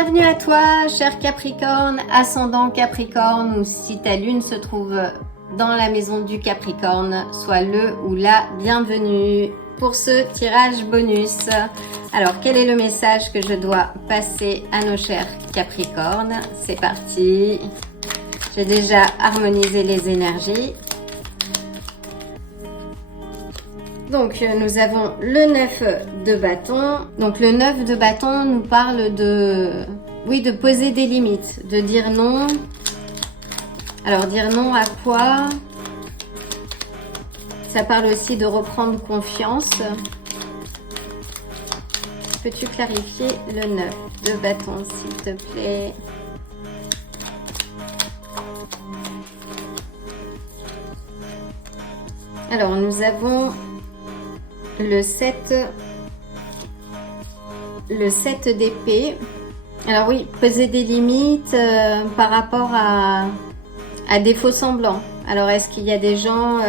Bienvenue à toi, cher Capricorne, ascendant Capricorne, ou si ta lune se trouve dans la maison du Capricorne, sois le ou la bienvenue pour ce tirage bonus. Alors, quel est le message que je dois passer à nos chers Capricornes? C'est parti. J'ai déjà harmonisé les énergies. Donc, nous avons le 9 de bâton. Donc, le 9 de bâton nous parle de poser des limites, de dire non. Alors, dire non à quoi? Ça parle aussi de reprendre confiance. Peux-tu clarifier le 9 de bâton, s'il te plaît? Alors, nous avons le 7 d'épée. Alors oui, poser des limites par rapport à des faux semblants. Alors est-ce qu'il y a des gens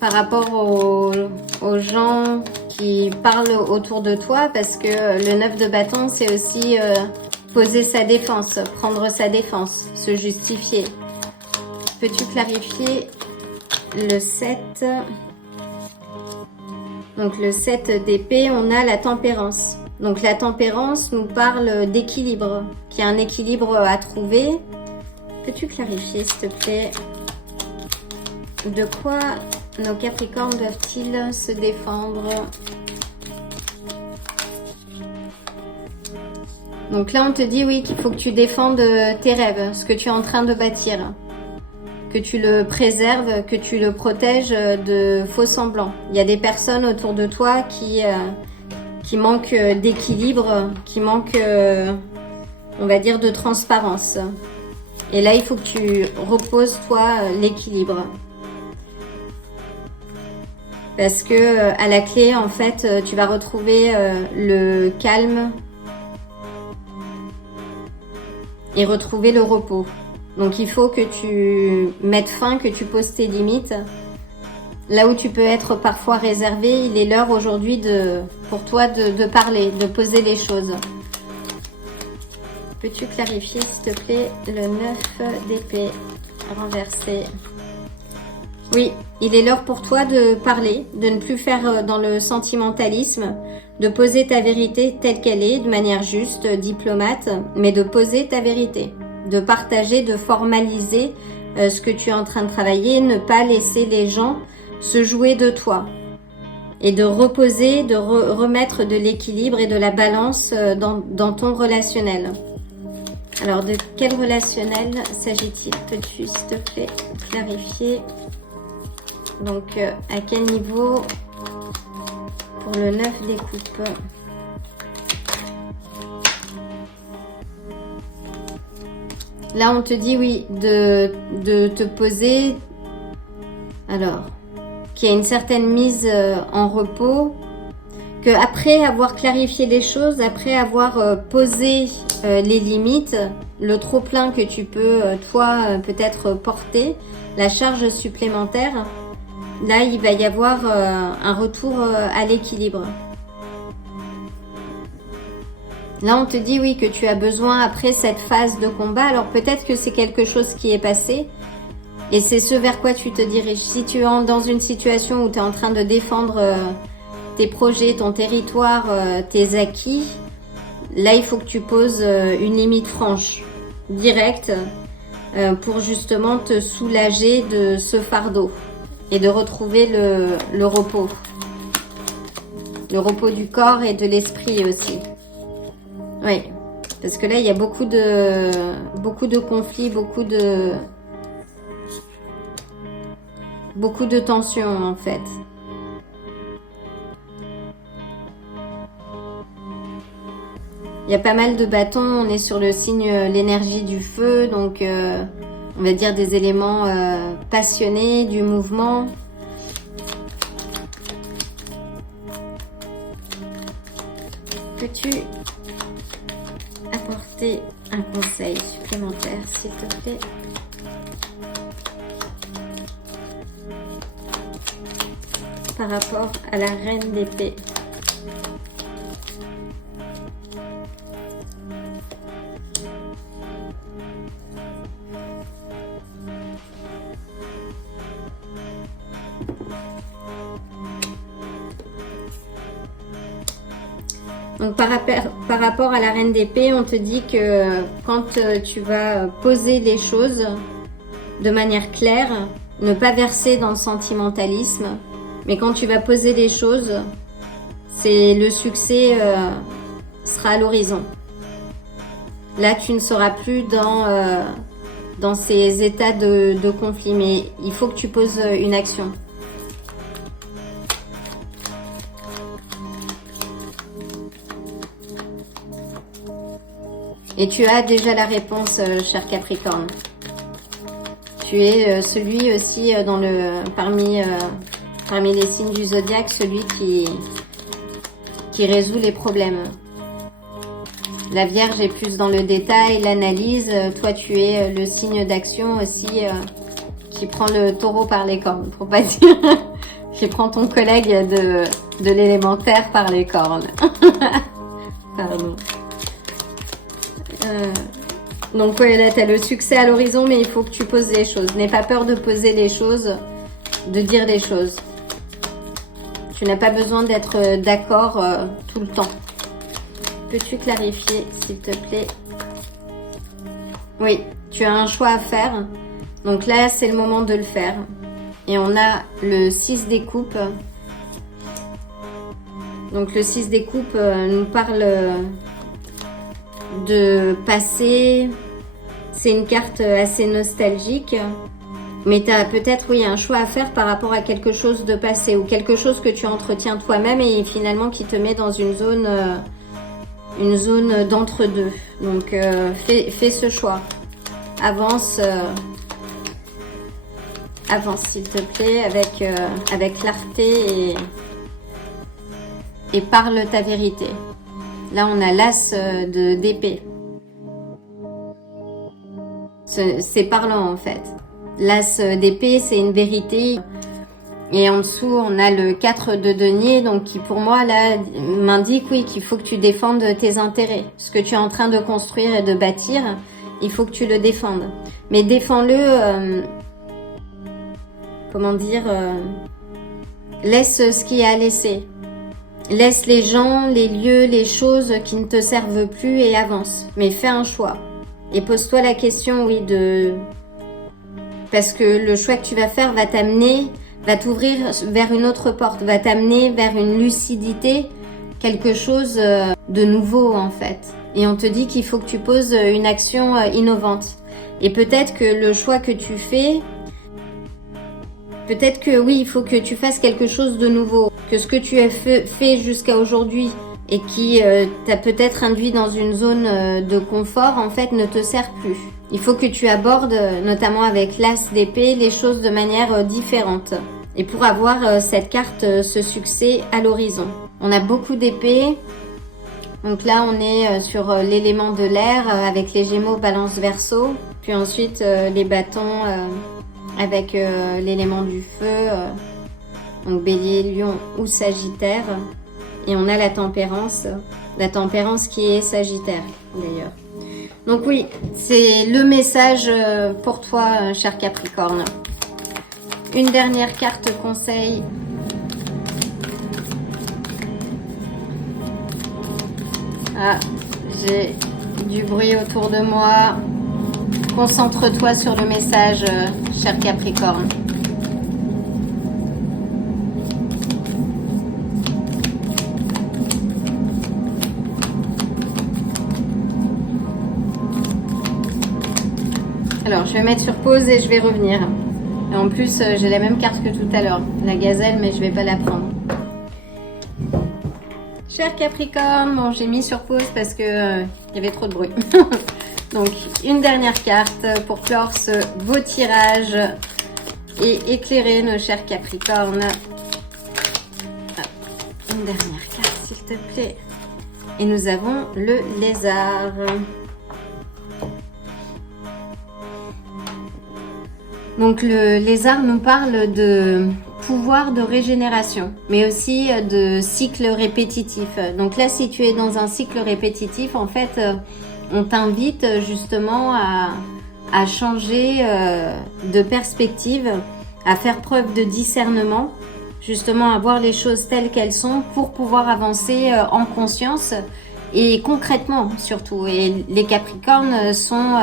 par rapport aux gens qui parlent autour de toi, parce que le 9 de bâton, c'est aussi poser sa défense, prendre sa défense, se justifier. Peux-tu clarifier le 7? Donc le 7 d'épée, on a la tempérance. Donc la tempérance nous parle d'équilibre, qu'il y a un équilibre à trouver. Peux-tu clarifier, s'il te plaît, de quoi nos Capricornes doivent-ils se défendre? Donc là, on te dit oui, qu'il faut que tu défendes tes rêves, ce que tu es en train de bâtir. Que tu le préserves, que tu le protèges de faux semblants. Il y a des personnes autour de toi qui manquent d'équilibre, qui manquent, on va dire, de transparence. Et là, il faut que tu reposes, toi, l'équilibre. Parce que à la clé, en fait, tu vas retrouver le calme et retrouver le repos. Donc, il faut que tu mettes fin, que tu poses tes limites. Là où tu peux être parfois réservé, il est l'heure aujourd'hui pour toi de parler, de poser les choses. Peux-tu clarifier, s'il te plaît, le 9 d'épée renversé? Oui, il est l'heure pour toi de parler, de ne plus faire dans le sentimentalisme, de poser ta vérité telle qu'elle est, de manière juste, diplomate, mais de poser ta vérité. De partager, de formaliser ce que tu es en train de travailler, ne pas laisser les gens se jouer de toi et de reposer, de remettre de l'équilibre et de la balance dans ton relationnel. Alors, de quel relationnel s'agit-il? Peux-tu, s'il te plaît, clarifier? Donc, à quel niveau pour le 9 des coupes? Là, on te dit, oui, de te poser, alors, qu'il y a une certaine mise en repos, que après avoir clarifié les choses, après avoir posé les limites, le trop-plein que tu peux, toi, peut-être porter, la charge supplémentaire, là, il va y avoir un retour à l'équilibre. Là, on te dit, oui, que tu as besoin, après cette phase de combat, alors peut-être que c'est quelque chose qui est passé, et c'est ce vers quoi tu te diriges. Si tu es dans une situation où tu es en train de défendre tes projets, ton territoire, tes acquis, là, il faut que tu poses une limite franche, directe, pour justement te soulager de ce fardeau et de retrouver le repos. Le repos du corps et de l'esprit aussi. Oui, parce que là, il y a beaucoup de conflits, beaucoup de tensions, en fait. Il y a pas mal de bâtons, on est sur le signe, l'énergie du feu, donc on va dire des éléments passionnés, du mouvement. Peux-tu apporter un conseil supplémentaire, s'il te plaît? Par rapport à la reine d'épée. Donc par rapport à la reine d'épée, on te dit que quand tu vas poser les choses de manière claire, ne pas verser dans le sentimentalisme, mais quand tu vas poser les choses, c'est le succès sera à l'horizon. Là, tu ne seras plus dans ces états de conflit, mais il faut que tu poses une action. Et tu as déjà la réponse, cher Capricorne. Tu es celui aussi parmi les signes du zodiaque, celui qui résout les problèmes. La Vierge est plus dans le détail, l'analyse. Toi, tu es le signe d'action aussi qui prend le taureau par les cornes, pour pas dire, qui prend ton collègue de l'élémentaire par les cornes. Pardon. Donc ouais, là tu as le succès à l'horizon, mais il faut que tu poses les choses. N'aie pas peur de poser les choses, de dire les choses. Tu n'as pas besoin d'être d'accord tout le temps. Peux-tu clarifier s'il te plaît? Oui, tu as un choix à faire. Donc là c'est le moment de le faire. Et on a le 6 des coupes. Donc le 6 des coupes nous parle de passé. C'est une carte assez nostalgique, mais tu as peut-être oui un choix à faire par rapport à quelque chose de passé ou quelque chose que tu entretiens toi-même et finalement qui te met dans une zone d'entre-deux. Donc fais ce choix, avance s'il te plaît avec clarté et parle ta vérité. Là, on a l'as d'épée. C'est parlant, en fait. L'as d'épée, c'est une vérité. Et en dessous, on a le 4 de denier, donc qui, pour moi, là, m'indique, oui, qu'il faut que tu défendes tes intérêts. Ce que tu es en train de construire et de bâtir, il faut que tu le défendes. Mais défends-le, comment dire, laisse ce qu'il y a à laisser. Laisse les gens, les lieux, les choses qui ne te servent plus et avance. Mais fais un choix. Et pose-toi la question, oui, parce que le choix que tu vas faire va t'ouvrir vers une autre porte, va t'amener vers une lucidité, quelque chose de nouveau en fait. Et on te dit qu'il faut que tu poses une action innovante. Et peut-être que le choix que tu fais, peut-être que oui, il faut que tu fasses quelque chose de nouveau. Que ce que tu as fait jusqu'à aujourd'hui et qui t'a peut-être induit dans une zone de confort, en fait, ne te sert plus. Il faut que tu abordes, notamment avec l'as d'épée, les choses de manière différente. Et pour avoir cette carte, ce succès à l'horizon. On a beaucoup d'épées. Donc là, on est sur l'élément de l'air avec les Gémeaux, Balance, Verseau. Puis ensuite, les bâtons avec l'élément du feu. Donc Bélier, Lion ou Sagittaire. Et on a la Tempérance qui est Sagittaire d'ailleurs. Donc oui, c'est le message pour toi, cher Capricorne. Une dernière carte conseil. Ah, j'ai du bruit autour de moi. Concentre-toi sur le message, cher Capricorne. Alors, je vais mettre sur pause et je vais revenir. Et en plus, j'ai la même carte que tout à l'heure, la gazelle, mais je vais pas la prendre. Cher Capricorne, bon, j'ai mis sur pause parce que il y avait trop de bruit. Donc, une dernière carte pour clore ce beau tirage et éclairer nos chers Capricornes. Une dernière carte, s'il te plaît. Et nous avons le lézard. Donc le lézard nous parle de pouvoir de régénération, mais aussi de cycle répétitif. Donc là, si tu es dans un cycle répétitif, en fait, on t'invite justement à changer de perspective, à faire preuve de discernement justement à voir les choses telles qu'elles sont pour pouvoir avancer en conscience et concrètement surtout. Et les Capricornes sont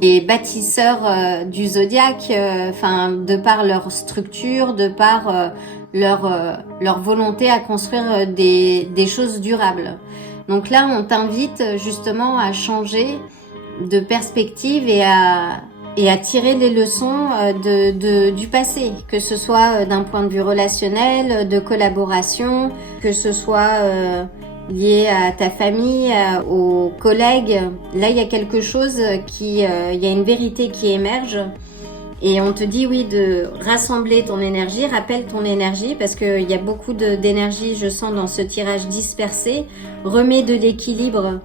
les bâtisseurs du zodiaque, de par leur structure, de par leur volonté à construire des choses durables. Donc là, on t'invite justement à changer de perspective et à tirer les leçons du passé, que ce soit d'un point de vue relationnel, de collaboration, que ce soit lié à ta famille, aux collègues. Là, il y a quelque chose il y a une vérité qui émerge. Et on te dit, oui, de rassembler ton énergie, rappelle ton énergie, parce qu'il y a beaucoup d'énergie, je sens, dans ce tirage dispersé. Remets de l'équilibre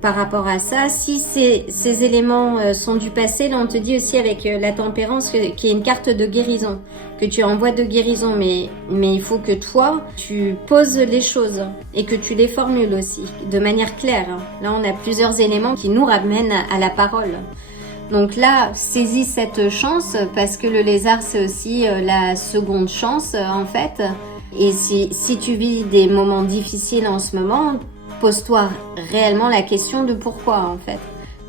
par rapport à ça. Si ces éléments sont du passé, là, on te dit aussi avec la tempérance qui est une carte de guérison, que tu envoies de guérison, mais il faut que toi, tu poses les choses et que tu les formules aussi, de manière claire. Là, on a plusieurs éléments qui nous ramènent à la parole. Donc là, saisis cette chance parce que le lézard, c'est aussi la seconde chance en fait. Et si tu vis des moments difficiles en ce moment, pose-toi réellement la question de pourquoi en fait.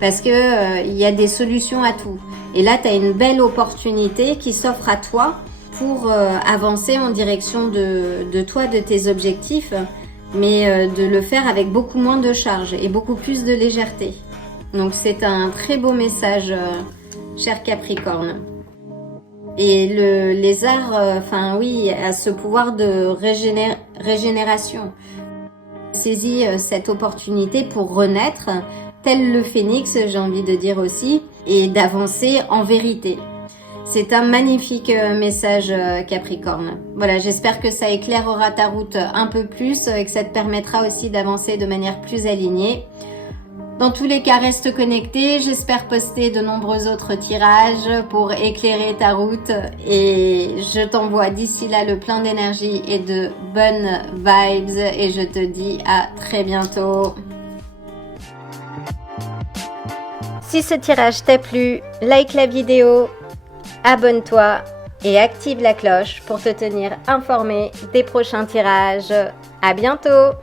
Parce que il y a des solutions à tout. Et là, tu as une belle opportunité qui s'offre à toi pour avancer en direction de toi, de tes objectifs, mais de le faire avec beaucoup moins de charge et beaucoup plus de légèreté. Donc c'est un très beau message, cher Capricorne. Et le lézard, a ce pouvoir de régénération. Saisis cette opportunité pour renaître, tel le phénix, j'ai envie de dire aussi, et d'avancer en vérité. C'est un magnifique message, Capricorne. Voilà, j'espère que ça éclairera ta route un peu plus et que ça te permettra aussi d'avancer de manière plus alignée. Dans tous les cas, reste connecté. J'espère poster de nombreux autres tirages pour éclairer ta route. Et je t'envoie d'ici là le plein d'énergie et de bonnes vibes. Et je te dis à très bientôt. Si ce tirage t'a plu, like la vidéo, abonne-toi et active la cloche pour te tenir informé des prochains tirages. À bientôt!